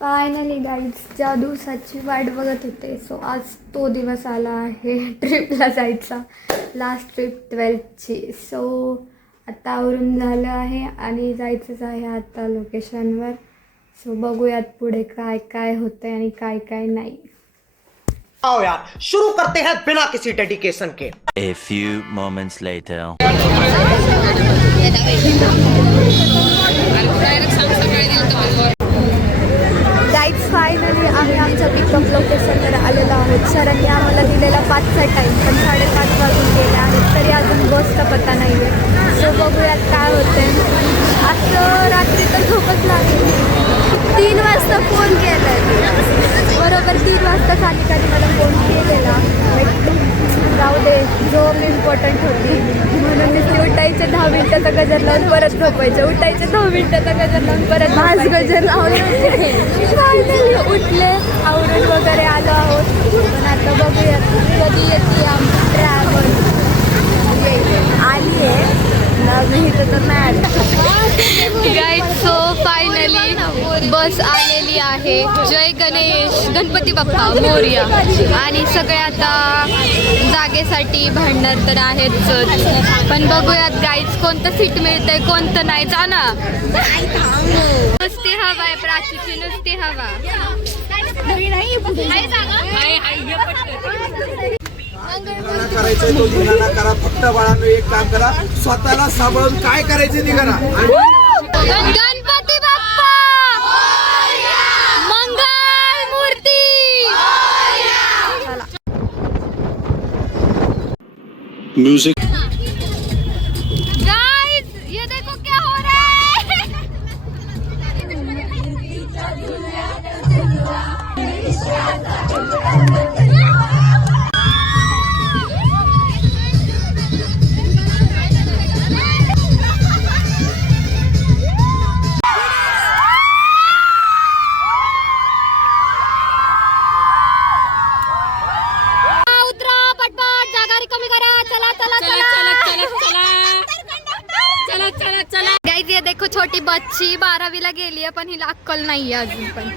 Finally guys ज्या दिवसाची वाट बघत होते सो आज तो दिवस आला आहे ट्रिपला जायचा. लास्ट ट्रिप 12th सो आता आवरून झालं आहे आणि जायचंच आहे आता लोकेशनवर. सो बघूयात पुढे काय काय होतंय आणि काय काय नाही. आओ यार शुरू करते हैं बिना किसी dedication K. A few moments later. Guys finally आम्ही आमच्या पिकअप लोकेशनवर आलेलो आहोत. सरांनी आम्हाला दिलेला 5चा टाईम पण 5:30 वाजून गेले आहेत तरी अजून बसचा पत्ता नाही आहे. सो बघूयात काय होते. आज रात्री तर झोपच लागली. 3 वाजता फोन केला बरोबर 3 वाजता सानिकाने मला फोन केलेला. जाऊ दे झोप इम्पॉर्टंट होती म्हणून मी उठायचे 10 मिनिटाचा गजर लावून परत झोपायचे. उठायचे 10 मिनिटाचा गजर लावून परत 5 गजर लावले. उठले आवरून वगैरे आलो आहोत पण आता बघूया कधी येते आमची ट्रॅव्हल. आली आहे नाही तर मॅट गाईड. सो फायनली बस आलेली आहे. जय गणेश गणपती बाप्पा मोरया. आणि सगळे आता जागेसाठी भांडणार तर आहेच पण बघूयात गाईज कोणतं सीट मिळतंय कोणतं नाही. जा ना नुसती हवा आहे प्राचीची नुसती हवा. करायचंय तो धिंगाणा करा. फक्त बाळांनो एक काम करा स्वतःला सांभाळून काय करायचं ते करा. गणपती बाप्पा मंगल मूर्ती. Music. गाइस ये देखो क्या हो रहा है. गाइस ये देखो छोटी बच्ची 12वीला गेली आहे पण हिला अक्कल नाहीये अजून पण.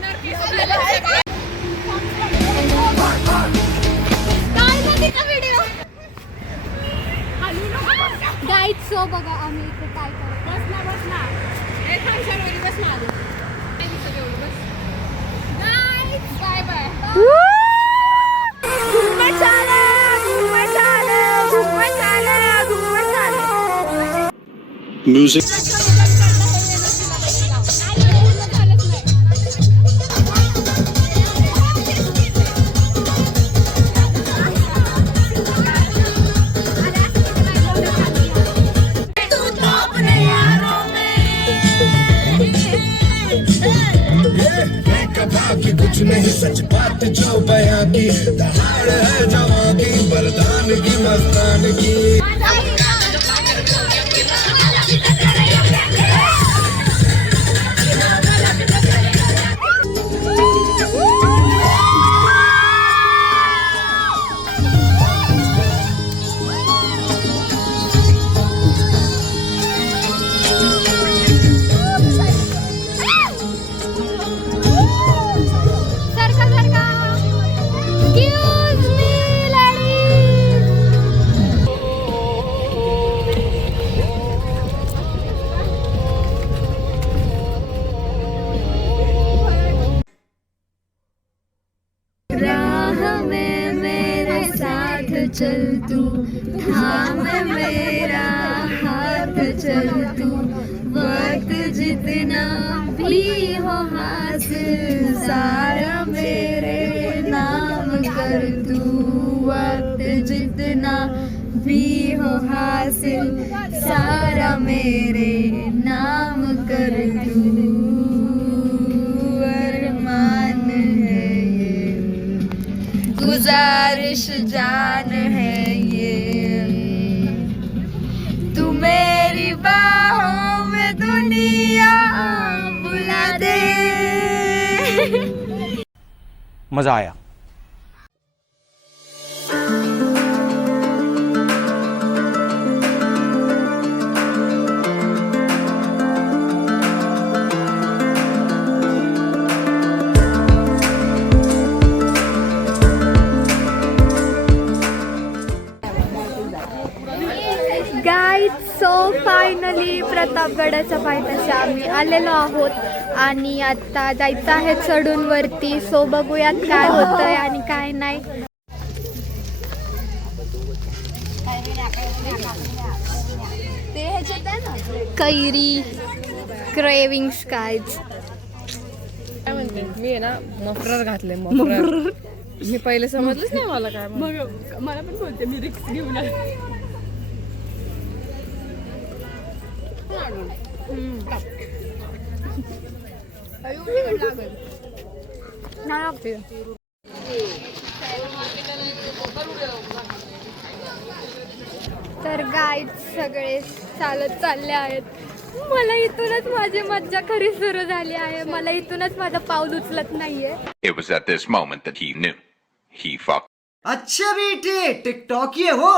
गाइस सो बघा आम्ही इथे काय Music. कुछ नहीं सच बात जो बयां की दहाड़ है जवां की बरदान की मस्तान की. चल तू थाम मेरा हाथ चल तू वक्त जितना भी हो हासिल सारा मेरे नाम कर तू. वक्त जितना भी हो हासिल सारा मेरे नाम कर तू. अरमान है ये गुजारिश जान है ये तू मेरी बाहों में दुनिया बुला दे. मजा आया. फायनली प्रतापगडाच्या पायथ्याशी आम्ही आलेलो आहोत आणि आता जायचं आहे चढून वरती. सो बघूयात काय होतंय आणि काय नाही. कैरी क्रेविंग्स कायच. काय म्हणते मी आहे ना मफरर घातले मफरर. मी पहिले समजलंच नाही मला काय मग मला पण बोलते मी रिक्स घेऊन तर गाईड सगळे चालत चालले आहेत. मला इथूनच माझी मज्जा खरी सुरू झाली आहे. मला इथूनच माझं पाऊल उचलत नाहीये. It was at this moment that he knew. He fucked. अच्छा बेटे टिकटॉक ये हो.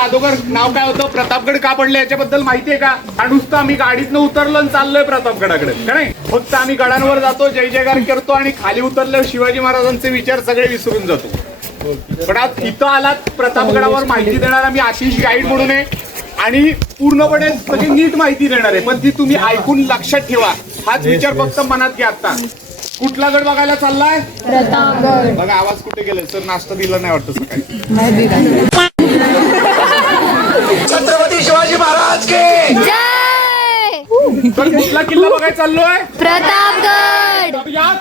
अगोदर नाव काय होतं, प्रतापगड का पडलं याच्याबद्दल माहितीये का? आणि नुसतं आम्ही गाडीतनं उतरलो आणि चाललोय प्रतापगडाकडे का नाही. फक्त आम्ही गडांवर जातो, जय जयकार करतो आणि खाली उतरल्यावर शिवाजी महाराजांचे विचार सगळे विसरून जातो. पण आज इथं आलात प्रतापगडावर माहिती देणारा मी आशिष गाईड म्हणून आहे आणि पूर्णपणे म्हणजे नीट माहिती देणार आहे, पण ती तुम्ही ऐकून लक्षात ठेवा. हाच विचार फक्त मनात घ्या. आता कुठला गड बघायला चाललाय? प्रतापगड. बघा आवाज कुठे गेलाय सर? नाश्ता दिला नाही वाटतं सकाळी. छत्रपती शिवाजी महाराज के जय. तर कुठला किल्ला बघायला चाललोय? प्रतापगड. याच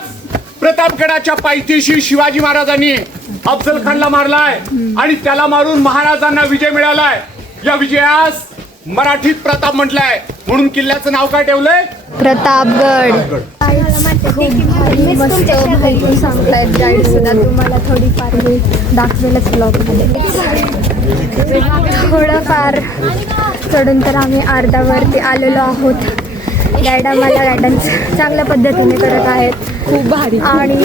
प्रतापगडाच्या पायथ्याशी शिवाजी महाराजांनी अफजल खानला मारलाय आणि त्याला मारून महाराजांना विजय मिळालाय. या विजयास मराठीत प्रताप म्हटलंय, म्हणून किल्ल्याचं नाव काय ठेवलंय? प्रतापगड. खूप भारी मस्त माहिती सांगतायत गाईड सुद्धा. तुम्हाला थोडीफार मी दाखवेलच ब्लॉगमध्ये. थोडंफार चढून तर आम्ही अर्ध्यावरती आलेलो आहोत. गाईड आम्हाला गायडन्स चांगल्या पद्धतीने करत आहेत. खूप भारी. आणि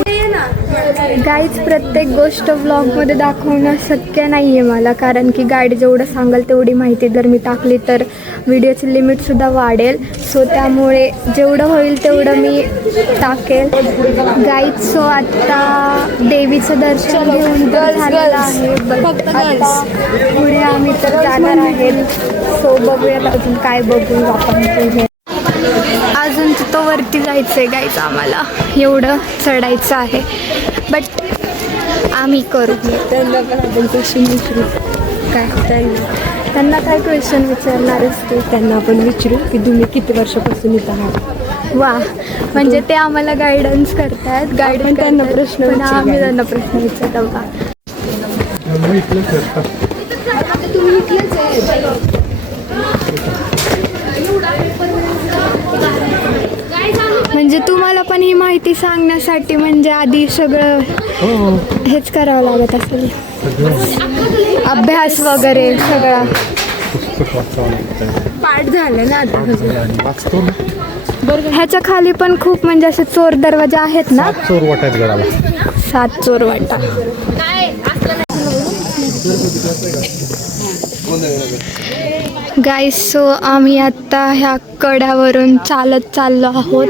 गाईच प्रत्येक गोष्ट व्लॉगमध्ये दाखवणं शक्य नाही आहे मला, कारण की गाईड जेवढं सांगेल तेवढी माहिती जर मी टाकली तर व्हिडिओची लिमिटसुद्धा वाढेल. सो त्यामुळे जेवढं होईल तेवढं मी टाकेल. गाईड सो आत्ता देवीचं दर्शन घेऊन तर झालेलं आहे. आता पुढे आम्ही तर जाणार आहेत. सो बघूयात अजून काय बघू आपण पुढे. अजून तिथं वरती जायचं आहे गाईच. आम्हाला एवढं चढायचं आहे, बट आम्ही करू. त्यांना पण आपण क्वेश्चन विचारू. काय त्यांना काय क्वेश्चन विचारणार असते? त्यांना आपण विचारू की तुम्ही किती वर्षापासून इथं आहात. वा, म्हणजे ते आम्हाला गायडन्स करतात. आपण त्यांना प्रश्न पण विचारू. आम्ही त्यांना प्रश्न विचारतो का? म्हणजे तुम्हाला पण ही माहिती सांगण्यासाठी म्हणजे आधी सगळं हेच करावं लागत असेल, अभ्यास वगैरे सगळा पाठ झालं ना आता. ह्याच्या खाली पण खूप म्हणजे असे चोर दरवाजा आहेत ना. 7 चोर वाटा. गाईस सो आम्ही आता ह्या कड्यावरून चालत चाललो आहोत.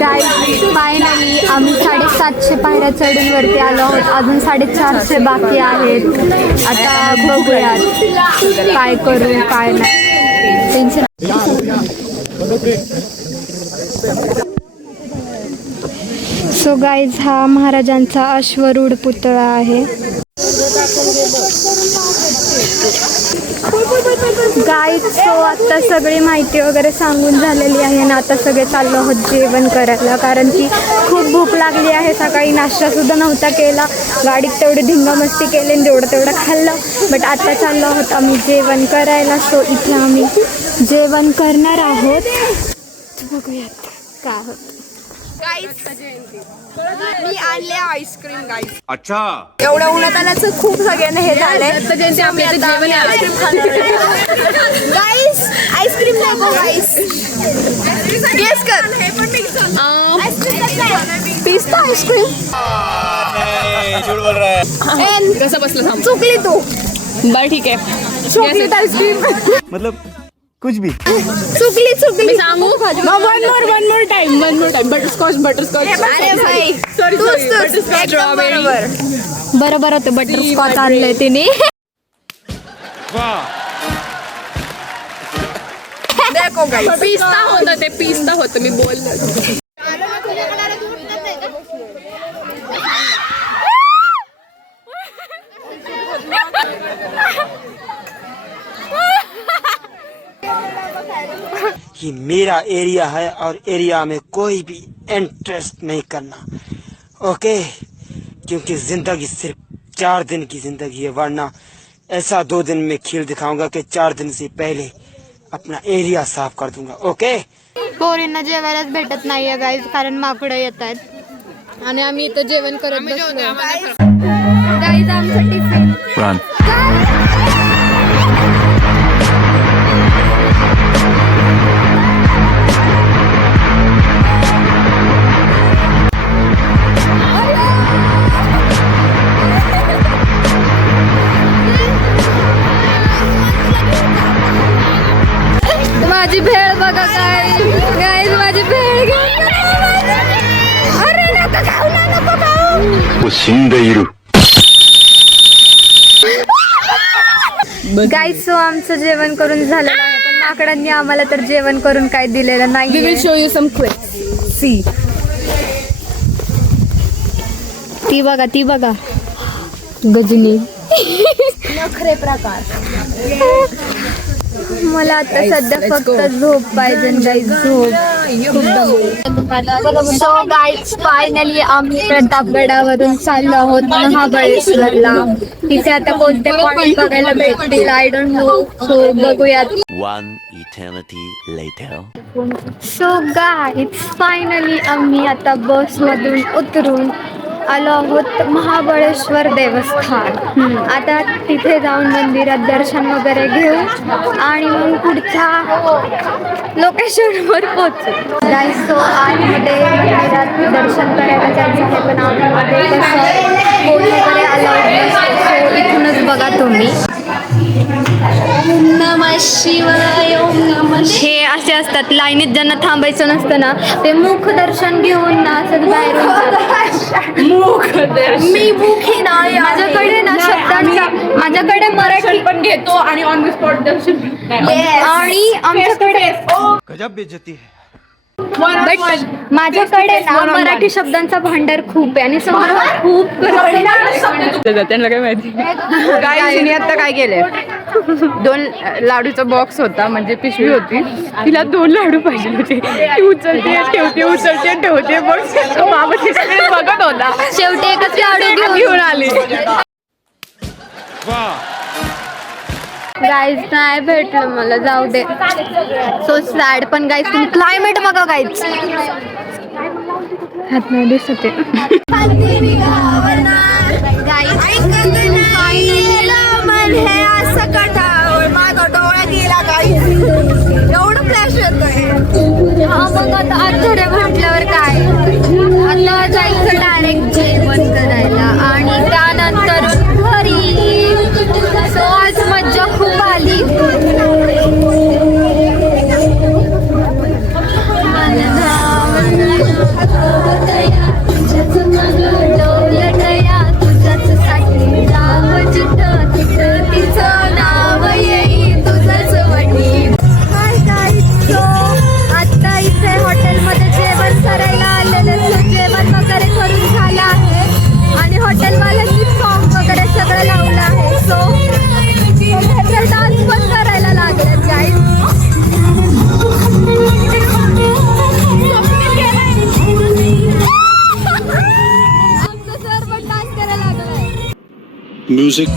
गाईस फायनली आम्ही 750 पायऱ्या चढून वरती आलो आहोत. अजून 450 बाकी आहेत. आता बघूयात काय करू काय नाही. टेन्शन. सो गाईज हा महाराजांचा अश्वरूढ पुतळा आहे. गाईज सो आता सगळी माहिती वगैरे सांगून झालेली आहे ना. आता सगळे चाललो आहोत जेवण करायला, कारण की खूप भूक लागली आहे. सकाळी नाश्तासुद्धा नव्हता केला. गाडीत तेवढी धिंगामस्ती केली आणि तेवढं खाल्लं. बट आता चाललो आहोत आम्ही जेवण करायला. सो इथे आम्ही जेवण करणार आहोत. बघूयात काय होतं. मी आणले आईस्क्रीम गाईस. अच्छा, एवढ्या उन्हात आल्याचं खूप सगळ्यांना हे झालंय. गाईस आईस्क्रीम नाही गो गाईस. गेस कर. पिस्ता आईस्क्रीम. कसं बसलं? चुकली तू. बरं ठीक आहे. Chocolate ice cream. मतलब कुछ भी चुकली मी सांगू वन मोर टाइम बटरस्कॉच बरोबर होतं बटरस्कॉच आणलंय तिने पिस्ता होतं ते पिस्ता होतं मी बोलले कि मेरा एरिया है और एरिया में कोई भी इंटरेस्ट नहीं करना, ओके? क्योंकि जिंदगी सिर्फ 4 दिन की जिंदगी है, वरना ऐसा 2 दिन में खेल दिखाऊंगा कि 4 दिन से पहले अपना एरिया साफ कर दूंगा, ओके? पोरींना जेवायलाच भेटत नाहीये गाईज कारण माकडं येत आहेत आणि आम्ही इथं जेवण करत बसलो गाईज आमचं टिफिन Run. माझी भेळ बघा गाईज माझी भेळ घेऊन अरे नको खाऊ ना नको खाऊ गाईज सो आमचं जेवण करून झालेलं आहे पण माकडांनी आम्हाला तर जेवण करून काय दिलेलं वी विल नाही show you some clips see ती बघा गजनी नखरे प्रकार मला आता सध्या फक्त झोप पाहिजे गाईज झोप सो गाईज फायनली आम्ही प्रतापगडावरून चाललो आहोत महाबळेश्वरला तिथे आता कोणते पॉइंट बघायला भेटतील आय डोंट नो सो बघूयात One eternity later. So guys finally आम्ही आता बसमधून उतरून आलो आहोत महाबळेश्वर देवस्थान आता तिथे जाऊन मंदिरात दर्शन वगैरे घेऊ आणि मग पुढच्या लोकेशनवर पोहोचू गाईज सो आतमध्ये मंदिरात दर्शन करायला जायचं आहे पण आतमध्ये कसं फोन वगैरे अलाउड नसतं सो इथूनच बघा तुम्ही नमः शिवाय ओम नमः हे असे असतात लाईनीत ज्यांना थांबायचं नसतं ना ते मुख दर्शन घेऊन ना असं बाहेर मी मुखी नाही माझ्याकडे ना शब्दांचा माझ्याकडे मराठी पण घेतो आणि ऑन द स्पॉट दर्शन आणि आमच्याकडे गजब बेइज्जती है. बट माझ्याकडे ना मराठी शब्दांचा भांडार खूप आहे आणि समोर खूप त्यांना काय माहिती काय तिने आता काय केलंय 2 लाडूचा बॉक्स होता म्हणजे पिशवी होती तिला 2 लाडू पाहिजे होते ती उचलते ठेवते बॉक्स बाबा ती सगळे बघत होता शेवटी एकच लाडू घेऊन आली गाईज नाही भेटलं मला जाऊ दे सो सॅड पण गाईज तुम्ही क्लायमेट बघा गाईज हात नाही दिसते एवढं फ्लॅश येतोय मग आता आठवडे म्हटल्यावर काय आता जायचं डायरेक्ट जेवण करायला आणि त्यानंतर घरी सो आज मज्जा खूप आली आता इथे हॉटेलमध्ये जेवण करायला आलेलं जेवण वगैरे करून झालं आहे आणि हॉटेलवाल्यांनी सॉन्ग वगैरे सगळं लावलं आहे सो डान्स पण करायला लागले गाईड आमचं सर पण डान्स करायला लागलाय Music.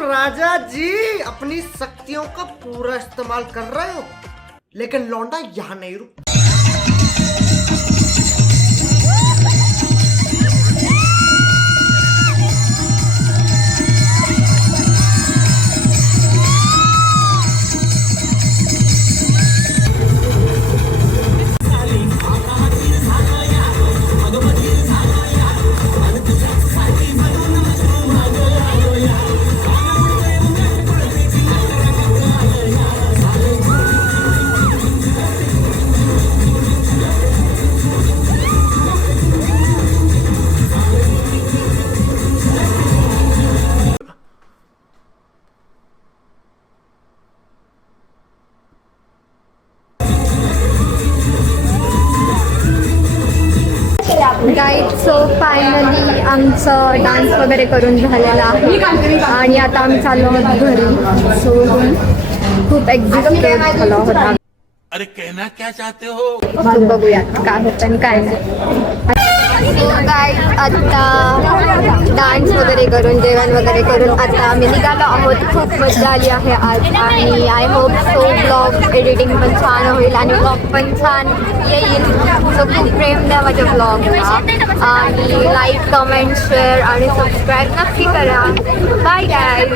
राजा जी अपनी शक्तियों का पूरा इस्तेमाल कर रहे हो लेकिन लौंडा यहाँ नहीं रुक सो फायनली आमचं डान्स वगैरे करून झालेला आहे आणि आता आम्ही चाललो आहोत घरी. सो खूप एक्झिक्युटेड झाला होता. अरे कहना क्या चाहते हो? सो बघूयात काय होतं आणि काय नाही. सो गाईज आता डान्स वगैरे करून जेवण वगैरे करून आता आम्ही निघालो आहोत. खूप मजा आली आहे आज आणि I hope so blog editing पण छान होईल आणि ब्लॉग पण छान येईल. सो खूप प्रेम द्या माझ्या ब्लॉगला आणि लाईक कमेंट शेअर आणि सबस्क्राईब नक्की करा. Bye guys.